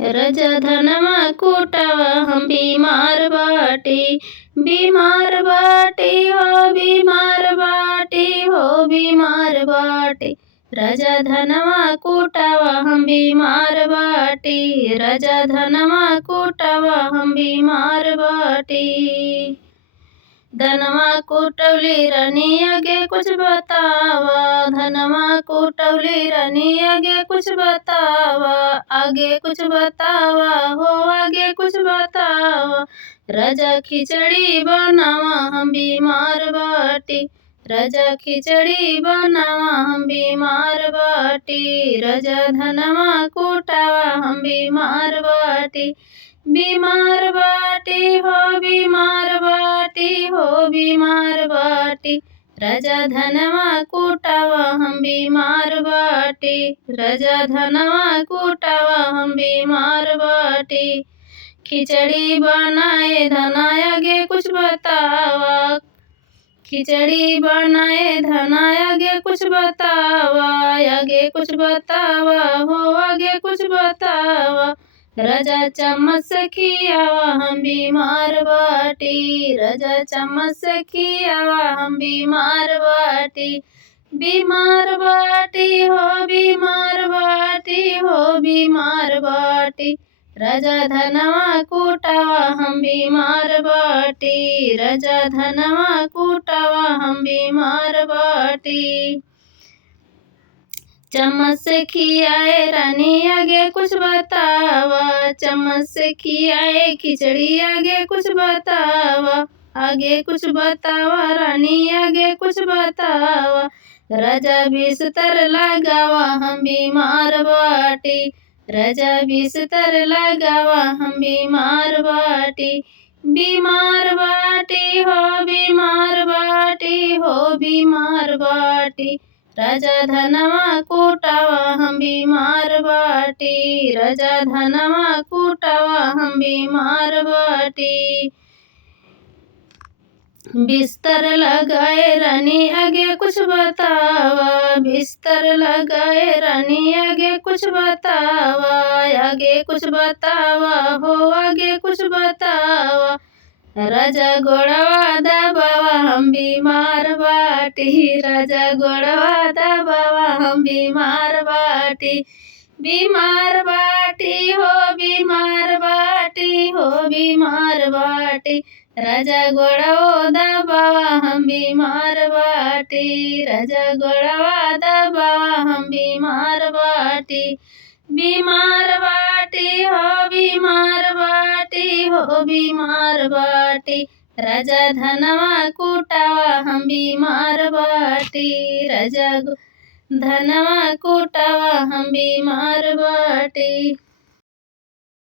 रजा धनमा कुटावा हम बीमार बाटी। बीमार बाटी हो बीमार बाटी हो बीमार बाटी। रजा धनमा कुटावा हम बीमार बाटी। रजा धनमा कुटावा हम बीमार बाटी। धनमा कुटवली रानी आगे कुछ बतावा। धनमा कुटवली रानी आगे कुछ बतावा। आगे कुछ बतावा हो आगे कुछ बतावा। राजा खिचड़ी बनावा हम बीमार बाटी। राजा खिचड़ी बनावा हम बीमार बाटी। राजा धनमा कुटावा हम बीमार बाटी। बीमार बाटी हो बीमार बाटी हो बीमार बाटी। राजा धनमा कुटावा हम बीमार बाटी। राजा धनमा कुटावा हम बीमार बाटी। खिचड़ी बनाए धना आगे कुछ बतावा। खिचड़ी बनाए धना आगे कुछ बतावा। आगे कुछ बतावा हो आगे कुछ बतावा। राजा चम्मच से खियावा हम बीमार बाटी। राजा चम्मच से खियावा हम बीमार बाटी। बीमार बाटी हो बीमार बाटी हो बीमार बाटी। राजा धनमा कुटावा हम बीमार बाटी। राजा धनमा कुटावा हम बीमार बाटी। चम्मच से खियाए रानी आगे कुछ बतावा। चम्मच से खियाए खिचड़ी आगे कुछ बतावा। आगे कुछ बतावा रानी आगे कुछ बतावा। राजा बिस्तर लगावा हम बीमार बाटी। राजा बिस्तर लगावा हम बीमार बाटी। बीमार बाटी हो बीमार बाटी हो बीमार बाटी। राजा धनमा कुटावा हम बीमार बाटी। राजा धनमा कुटावा हम बीमार बाटी। बिस्तर लगाए रानी आगे कुछ बतावा। बिस्तर लगाए रानी आगे कुछ बतावा। आगे कुछ बतावा हो आगे कुछ बतावा। राजा गोड़वा दबावा हम बीमार बाटी। राजा गोड़वा दबावा हम बीमार बाटी। बीमार बाटी हो बीमार बाटी हो बीमार बाटी। राजा गोड़वा दबावा हम बीमार बाटी। राजा गोड़वा दबावा हम बीमार बाटी। बीमार बाटी हो बीमार बाटी हो बीमार बाटी। राजा धनमा कुटावा हम बीमार बाटी। राजा धनमा कुटावा हम बीमार बाटी।